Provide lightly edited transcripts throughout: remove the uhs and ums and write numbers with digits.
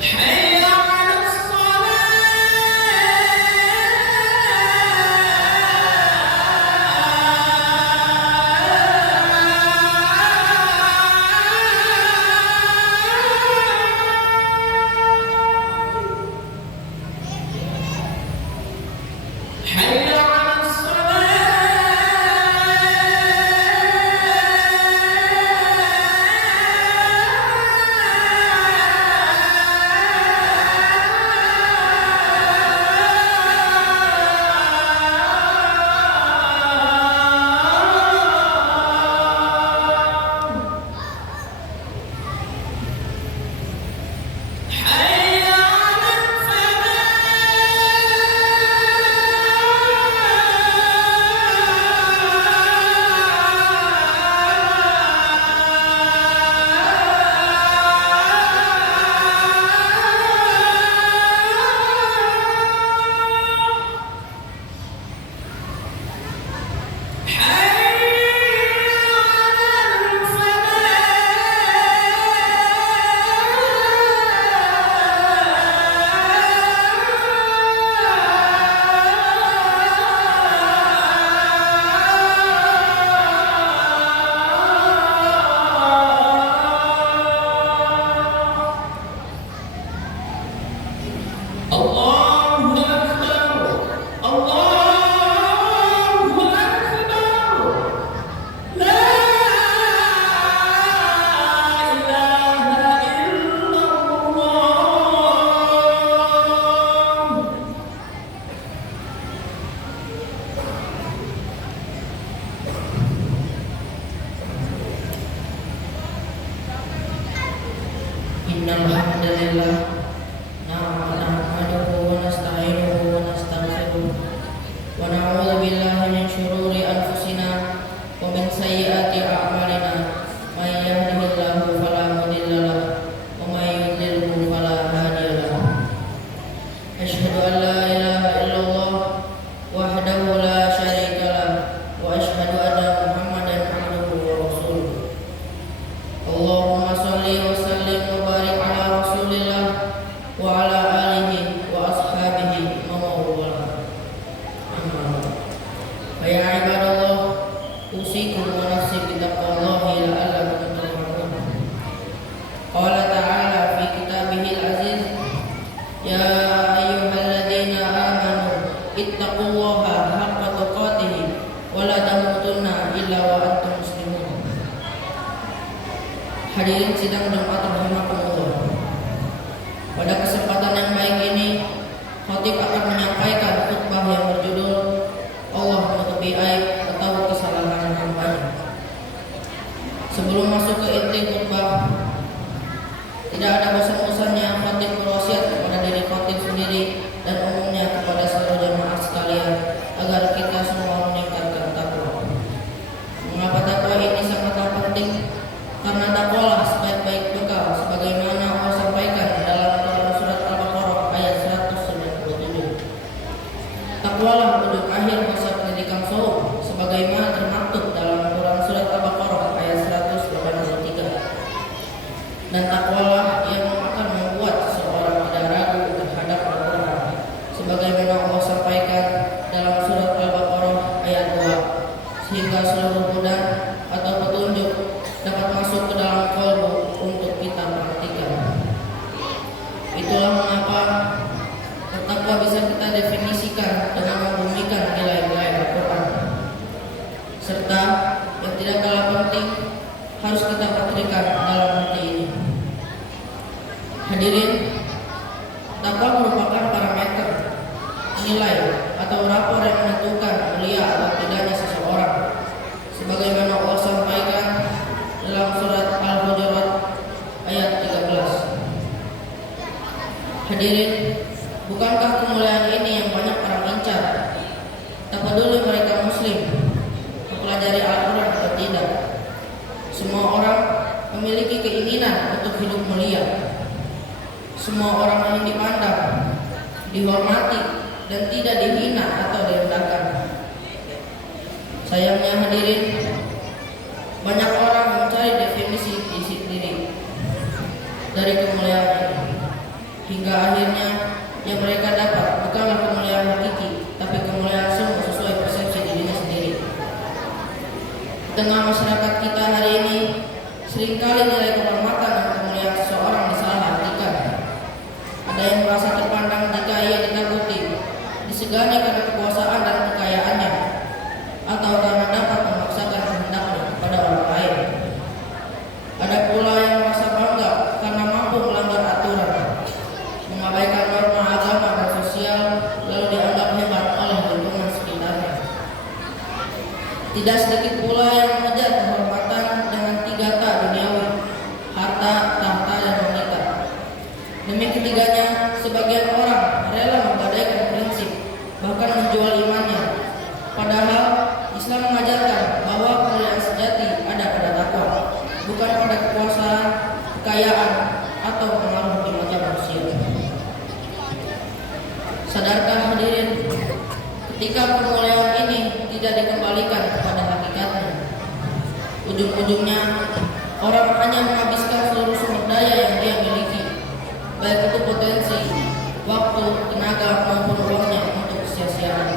حي على الصلاة حي على حي على الله أكبر الله أكبر لا إله إلا الله. إن الحمد لله نحمده ونستعينه ونستغفره ونعوذ بالله من شرور أنفسنا ومن سيئات أعمالنا من يهده الله فلا مضل له ومن يضلله فلا هادي له أشهد أن لا إله إلا الله وحده لا شريك له وأشهد أن محمدا عبده ورسوله اللهم صل وسلم وبارك على رسول الله وعلى آله وأصحابه ومن والاه. أما بعد فيا عباد الله أوصيكم ونفسي بتقوى الله لعلكم تفلحون. قال تعالى في كتابه العزيز يا أيها الذين آمنوا اتقوا الله حق تقاته ولا تموتن إلا وأنتم مسلمون. Hadirin sidang Jumat rahimakumullah. Pada kesempatan yang baik ini, khatib akan menyampaikan khutbah yang berjudul Allah menutupi aib atau kesalahan hambanya. Sebelum masuk ke inti khutbah, tidak ada bosan-bosannya khatib berwasiat kepada diri khatib sendiri dan umumnya kepada seluruh jemaah sekalian agar kita semua meningkatkan takwa. Mengapa takwa ini sangatlah penting? Karena takwalah sebaik-baik bekal sebagaimana Allah sampaikan dalam Quran surat Al-Baqarah ayat 197. Takwalah penduduk akhir masa pendidikan saum sebagaimana termaktub dalam Quran surat Al-Baqarah ayat 183. Dan takwalah yang akan membuat seseorang tidak ragu terhadap Al-Quran sebagaimana Allah sampaikan dalam surat Al-Baqarah ayat 2, sehingga seluruh hudan atau petunjuk dapat masuk ke dalam kalbu untuk kita perhatikan. Itulah mengapa bertakwa bisa kita definisikan dengan membumikan nilai-nilai Al-Quran, serta yang tidak kalah penting harus kita petrikan dalam hati ini. Hadirin, takwa merupakan parameter nilai atau rapor yang menentukan mulia atau tidaknya seseorang, sebagaimana Allah sampaikan dalam surat Al-Hujurat ayat 13. Hadirin, bukankah kemuliaan ini yang banyak orang incar? Tak peduli mereka muslim, mempelajari Al-Quran atau tidak, semua orang memiliki keinginan untuk hidup mulia. Semua orang ingin dipandang, dihormati, dan tidak dihina atau direndahkan. Sayangnya hadirin, banyak orang mencari definisi diri dari kemuliaan ini. hingga akhirnya yang mereka dapat bukanlah kemuliaan hakiki, tapi kemuliaan semu sesuai persepsi dirinya sendiri. Di tengah masyarakat kita hari ini, seringkali nilai kehormatan dan kemuliaan seseorang disalahartikan. Ada yang merasa terpandang jika ia ditakuti, disegani karena kekuasaan dan kekayaannya, atau karena dapat memaksakan kehendaknya kepada orang lain. Ada pula yang merasa bangga karena mampu melanggar aturan, mengabaikan norma agama dan sosial, lalu dianggap hebat oleh lingkungan sekitarnya. Tidak sedikit pula yang mengejar kehormatan dengan 3 ta duniawi: harta, tahta, dan wanita. Demi ketiganya, sebagian orang rela menggadaikan prinsip, bahkan menjual imannya. Padahal Islam mengajarkan bahwa kemuliaan sejati ada pada takwa, bukan pada kekuasaan, kekayaan, atau pengaruh di mata manusia. Sadarkah hadirin, ketika kemuliaan ini tidak dikembalikan kepada hakikatnya, ujung-ujungnya orang hanya menghabiskan seluruh sumber daya yang dia miliki, baik itu potensi, waktu, tenaga, maupun uangnya untuk sia-siaan.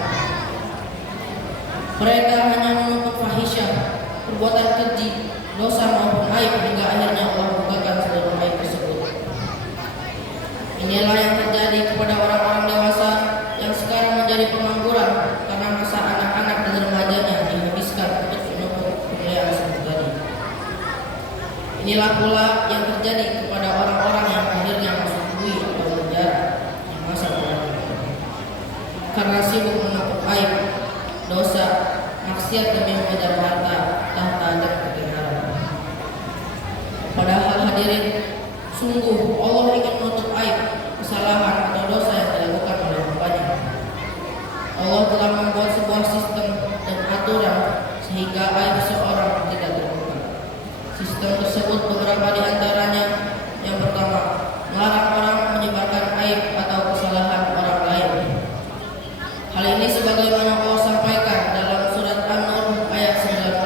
Mereka hanya menuntut fahisyah, perbuatan keji, dosa maupun aib, hingga akhirnya Allah bukakan seluruh aib tersebut. Inilah yang terjadi kepada orang-orang dewasa yang sekarang menjadi pengangguran karena masa anak-anak dan remajanya dihabiskan untuk menuntut kemuliaan seperti tadi. Inilah pula yang terjadi kepada orang-orang yang akhirnya masuk bui atau penjara di masa terakhir, karena sibuk menuntut aib, dosa, maksiat demi mengejar harta, tahta, dan ketenaran. Padahal hadirin, sungguh Allah ingin menutup aib, kesalahan, atau dosa yang dilakukan oleh hambanya. Allah telah membuat sebuah sistem dan aturan sehingga aib seorang tidak terbuka. Sistem tersebut beberapa di antaranya: yang pertama, melarang orang menyebarkan aib atau kesalahan orang lain. Hal ini sebagaimana Allah sampaikan dalam surat An-Nur ayat 19.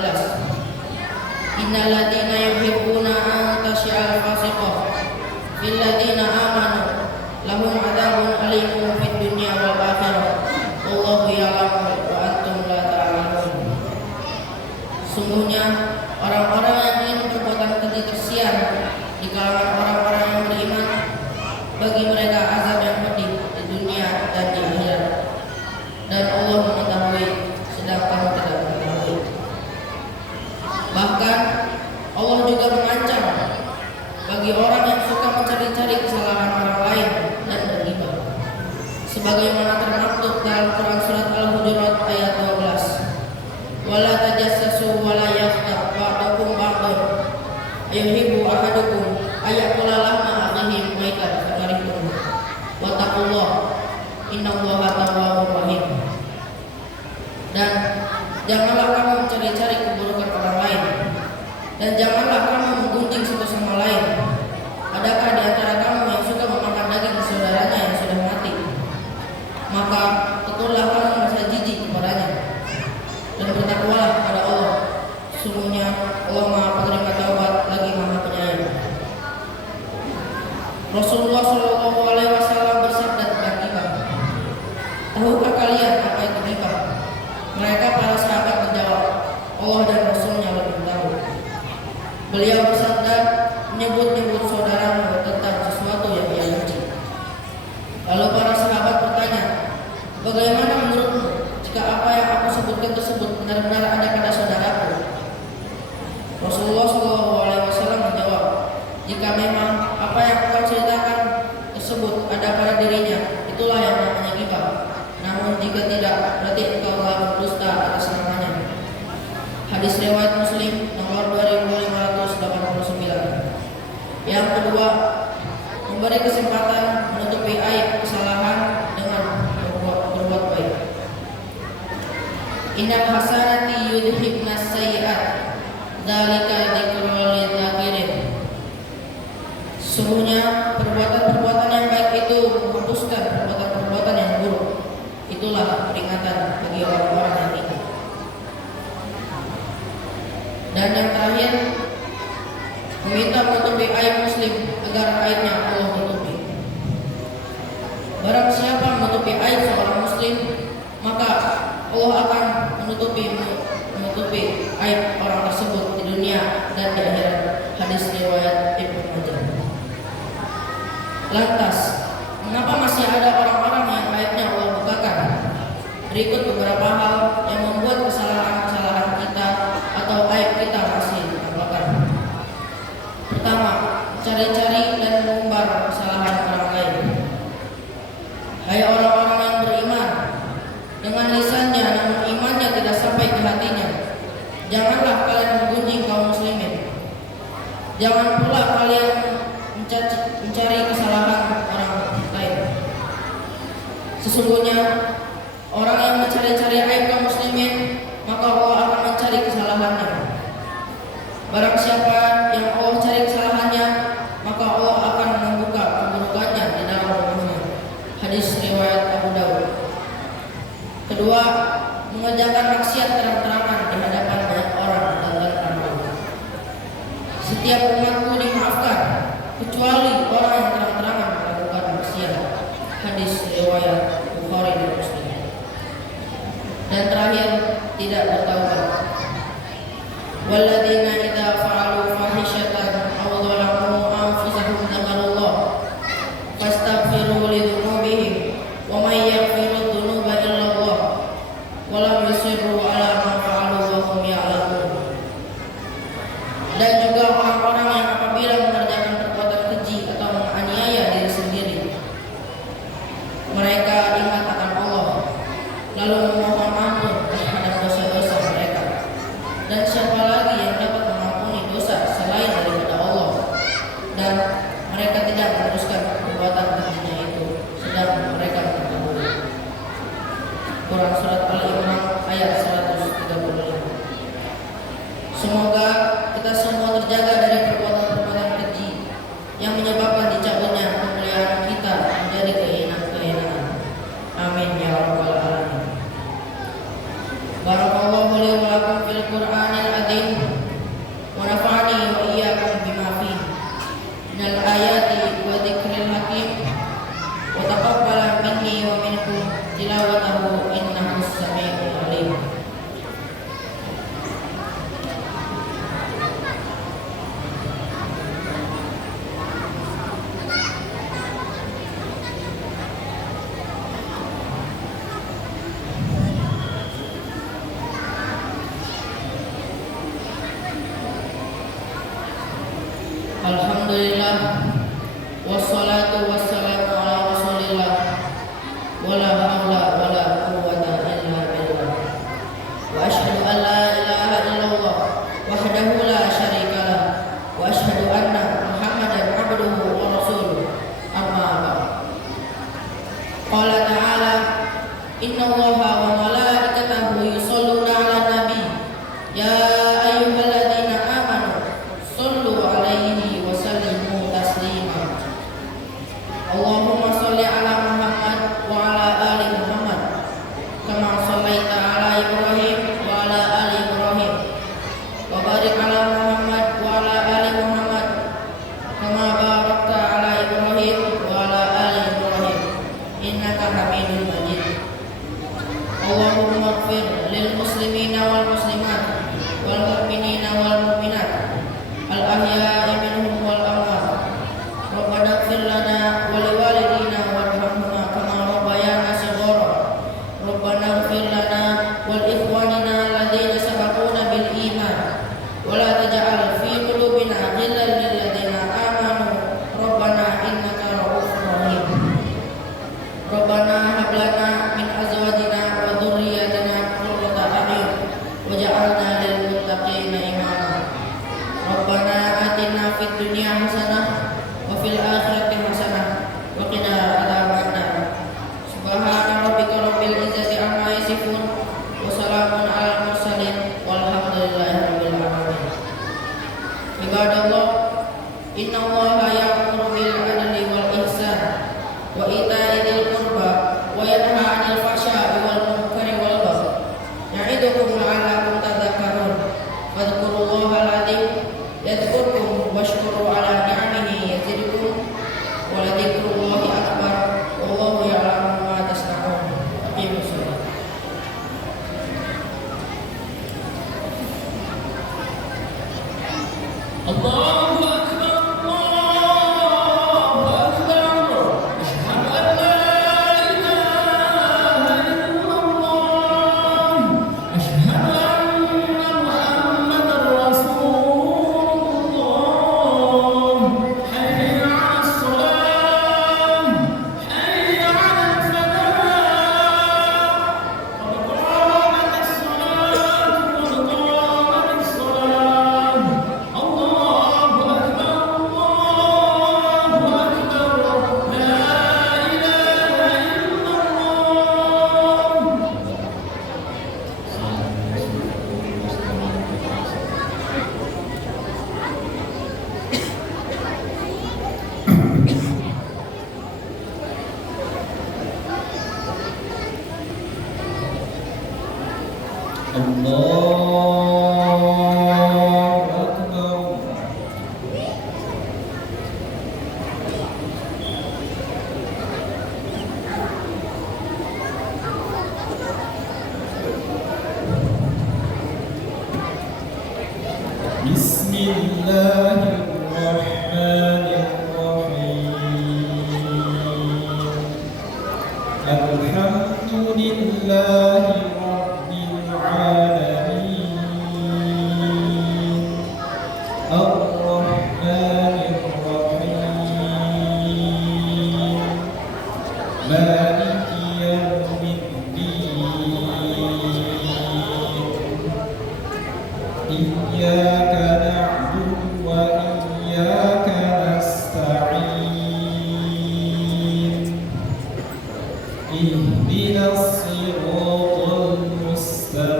Innal ladzina yuhibbuna an tasyi'al fasiqah fil ladzina amanu lahum adzabun alimun fid dunya wal akhirah wallahu ya'lamu wa antum la ta'lamun. Sungguhnya orang-orang yang ingin perbuatan keji tersiar di kalangan orang-orang yang beriman, bagi mereka azab yang pedih di dunia dan di akhirat, dan Allah mengetahui sedang kamu tidak mengetahui. Bahkan Allah juga mengancam bagi orang yang suka mencari-cari kesalahan orang lain dan berghibah, sebagaimana termaktub dalam Quran surat Al-Hujurat ayat 12. Wala tajassasu wala yaghtab ba'dukum ba'dan ayuhibbu ahadukum ayakula lahma akhihi maitan fakarihtum wattaqullah innallaha tawwabur rahim. Dan janganlah kamu mencari-cari keburukan orang lain, dan janganlah kamu menggunjing satu sama lain. Adakah di antara kamu yang suka memakan daging saudaranya yang sudah mati? Maka teturlah kamu merasa jijik kepadanya, dan bertakwalah kepada Allah. Sungguhnya Allah Maha Penerima Taubat lagi Maha Penyayang. Rasulullah SAW bersabda tentang ghibah, tahukah kalian apa itu ghibah? Mereka para sahabat menjawab, Allah dan Rasulnya lebih tahu. Beliau bersabda, menyebut-nyebut saudaramu tentang sesuatu yang ia benci. Lalu para sahabat bertanya, bagaimana menurutmu jika apa yang aku sebutkan tersebut benar-benar ada pada saudaraku? Rasulullah SAW menjawab, jika memang apa yang aku ceritakan tersebut ada pada dirinya, itulah yang namanya ghibah. Namun jika tidak, berarti engkau telah berdusta atas namanya. Hadis riwayat Muslim nomor 2589. Yang kedua, memberi kesempatan menutupi aib kesalahan dengan berbuat baik. Innal hasanati yudhibnas sayyi'at dzalika dzikrul lidzakirin. Sungguhnya perbuatan-perbuatan yang baik itu menghapuskan perbuatan-perbuatan yang buruk. Itulah peringatan bagi orang-orang yang ingat. Dan yang terakhir, meminta menutupi aib muslim agar aibnya Allah tutupi. Barang siapa menutupi aib seorang muslim, maka Allah akan menutupi aib orang tersebut di dunia dan di akhirat. Hadis riwayat Ibnu Majah. Lantas, mengapa masih ada orang-orang yang aibnya Allah bukakan? Berikut beberapa hal yang membuat kesalahan-kesalahan kita atau aib kita masih terbongkar. Pertama, cari-cari dan mengumbar kesalahan orang lain. Hai orang-orang yang beriman, dengan lisannya namun imannya tidak sampai ke hatinya, janganlah kalian menggunjing kaum muslimin. Jangan pula kalian mencari kesalahan orang lain. Sesungguhnya orang yang mencari-cari aib kaum muslimin, maka Allah akan mencari kesalahannya. Barang siapa yang Allah cari kesalahannya, maka Allah akan membuka keburukannya di dalam rumahnya. Hadis riwayat Abu Dawud. Kedua, mengerjakan maksiat terang-terangan di hadapan banyak orang dan tanpa malu. Setiap umatku dimaafkan kecuali orang yang terang-terangan melakukan maksiat. Hadis riwayat Bukhari dan Muslim. Dan terakhir, tidak bertaubat. Walladzina idza fa'alu fahishatan aw dhalamu anfusahum dzakarullah fastaghfiru lidzunubihim wa may yaghfiru dzunuba illa Allah wa lam yusirru ala ma fa'alu wa hum ya'lamun. Dan juga orang-orang yang apabila mengerjakan perbuatan keji atau menganiaya diri sendiri, mereka ingat akan Allah lalu memohon ampun terhadap dosa-dosa mereka. Dan siapa lagi yang dapat mengampuni dosa selain daripada Allah? Dan mereka tidak meneruskan perbuatan kejinya itu sedang mereka mengetahui. Quran surat Al-Imran ayat 135. Semoga kita semua terjaga dari perbuatan-perbuatan keji yang menyebabkan dicabutnya kemuliaan kita menjadi kehinaan-kehinaan. Amin ya rabbal alamin. Barakallahu li wa lakum fil Qur'anil azim wa nafa'ani wa iyyakum bima fihi minal ayati wa dzikril hakim wa taqabbala minni wa minkum tilawatahu innahu samii'un 'aliim. Alhamdulillah wassalatu wassalamu ala rasulillah wala haula wala quwwata illa billah wa asyhadu an la ilaha illallah wahdahu la syarikalah wa asyhadu anna Muhammadan abduhu wa rasuluh. Amma ba'd. Qala ta'ala innallaha wa malaikatahu yusholluna 'alan nabi ya ayyuhalladzina amanu shollu 'alaihi wa sallimu taslima. Allahumma sholli 'ala Muhammad wa 'ala ali Muhammad kama shallaita 'ala Ibrahim wa 'ala ali Ibrahim wa barik 'ala Muhammad wa 'ala ali Muhammad kama barakta 'ala Ibrahim wa 'ala ali Ibrahim innaka Hamidum Majid. Allahumma ighfir lil muslimina wal muslimat wal mu'minina wal mu'minat al ahya'i minhum wal amwat. Rabbana ighfir lana wa liwalidina warhamhuma kama rabbayana shighara. Rabbana ighfir lana wal ikhwanina alladzina sabaquna bil iman wa la taj'al fi qulubina ghillan lil ladzina amanu rabbana innaka ra'ufur rahim. Rabbana hab lana min azwajina wa dhurriyyatina qurrata a'yun waj'alna lil muttaqina imama. Rabbana atina fid dunya hasanah wa fil akhirati hasanah wa الحمد لله رب العالمين الرحمن الرحيم مالك يوم الدين إياك نعبد وإياك نستعين اهدنا الصراط المستقيم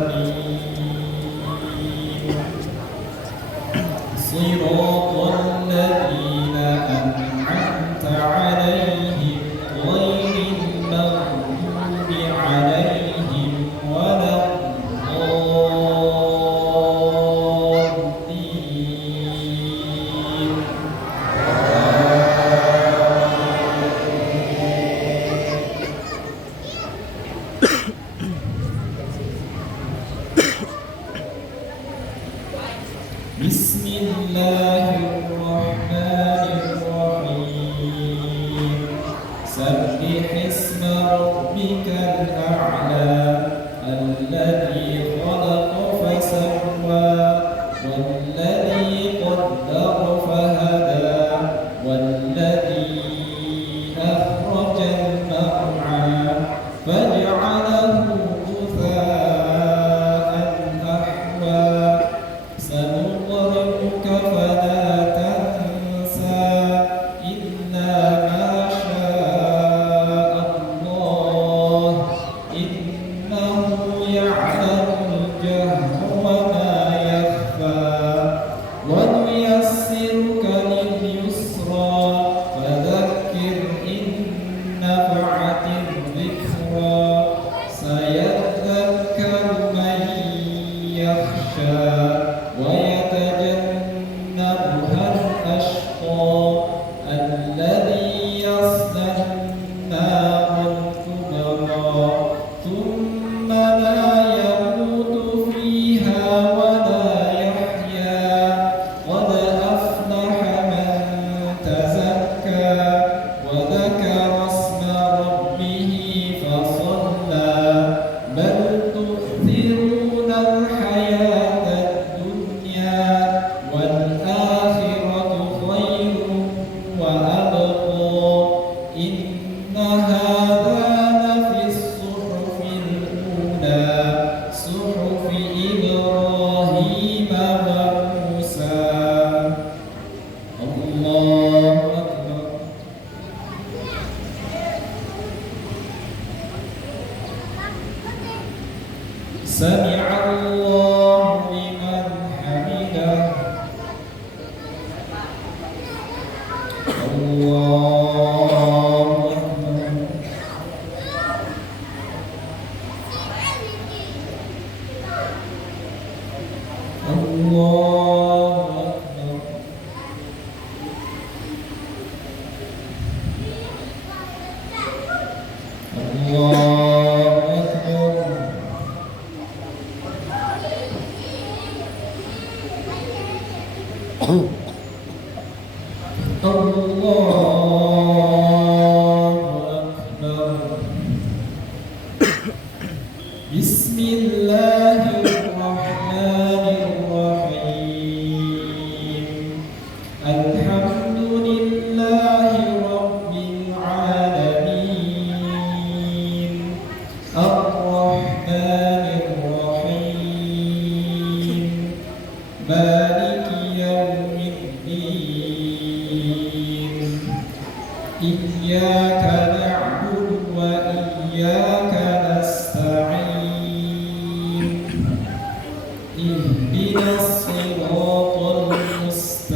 صراط الذين أنعمت عليهم غير المغضوب عليهم ولا الضالين بسم الله الرحمن الرحيم سبح اسم ربك الأعلى الذي خلق فسوى والذي قدر فهدى والذي أخرج المرعى فجعله غثاء أحوى سنقرئك فلا تنسى إلا ما شاء الله إنه يعلم الجهر وما يخفى ونيسرك لليسرى فذكر إن نفعت الذكرى سيذكر من يخشى ويتجنبها الأشقى الذي يصلى النار الكبرى ثم لا يموت فيها ولا يحيا قد أفلح من تزكى وذكر اسم ربه فصلى بل تؤثرون الحياة الدنيا والآخرة خير وأبقى إن هذا لفي الصحف الأولى صحف إبراهيم وموسى الله أكبر سمع الله لمن حمده الله أكبر الله أكبر الله أكبر الله أكبر بسم الله الرحمن الرحيم الحمد لله رب العالمين الرحمن الرحيم مالك يوم الدين إياك نعبد وإياك نستعين اهدنا الصراط المستقيم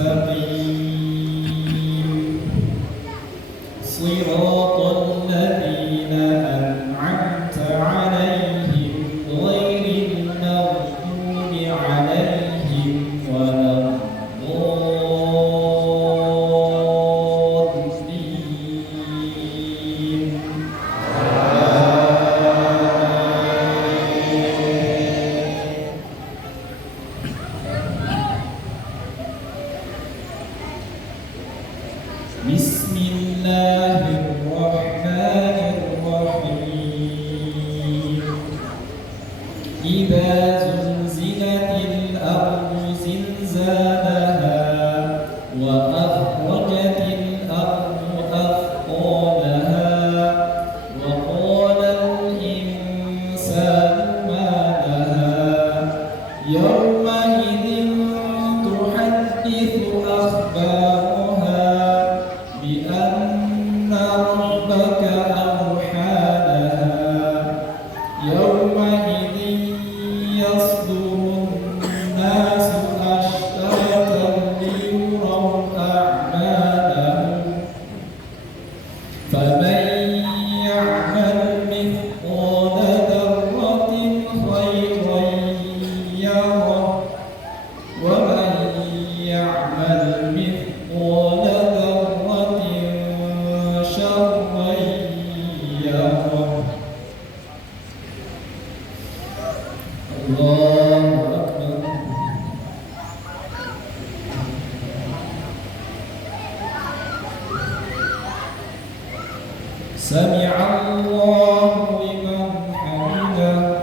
صراط الذين أنعمت عليهم غير المغضوب عليهم ولا الضالين بسم الله الرحمن ربك أوحى لها يومئذ يصدر الناس أشتاتا ليروا أعمالهم فمن يعمل مثقال ذرة خيرا يره ومن يعمل مثقال ذرة شرا يره الله أكبر سمع الله لمن حمده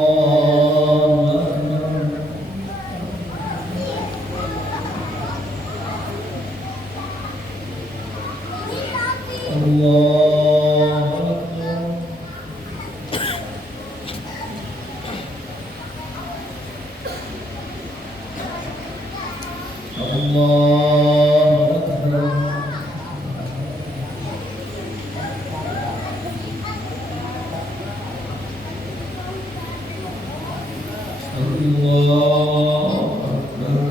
الله أكبر الله أكبر الله أكبر الله أكبر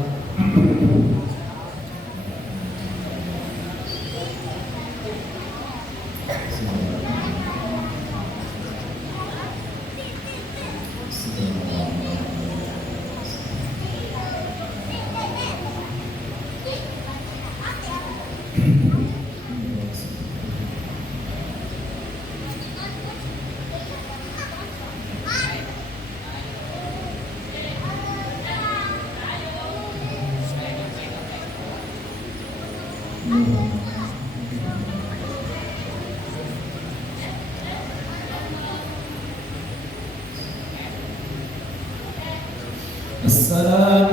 السلام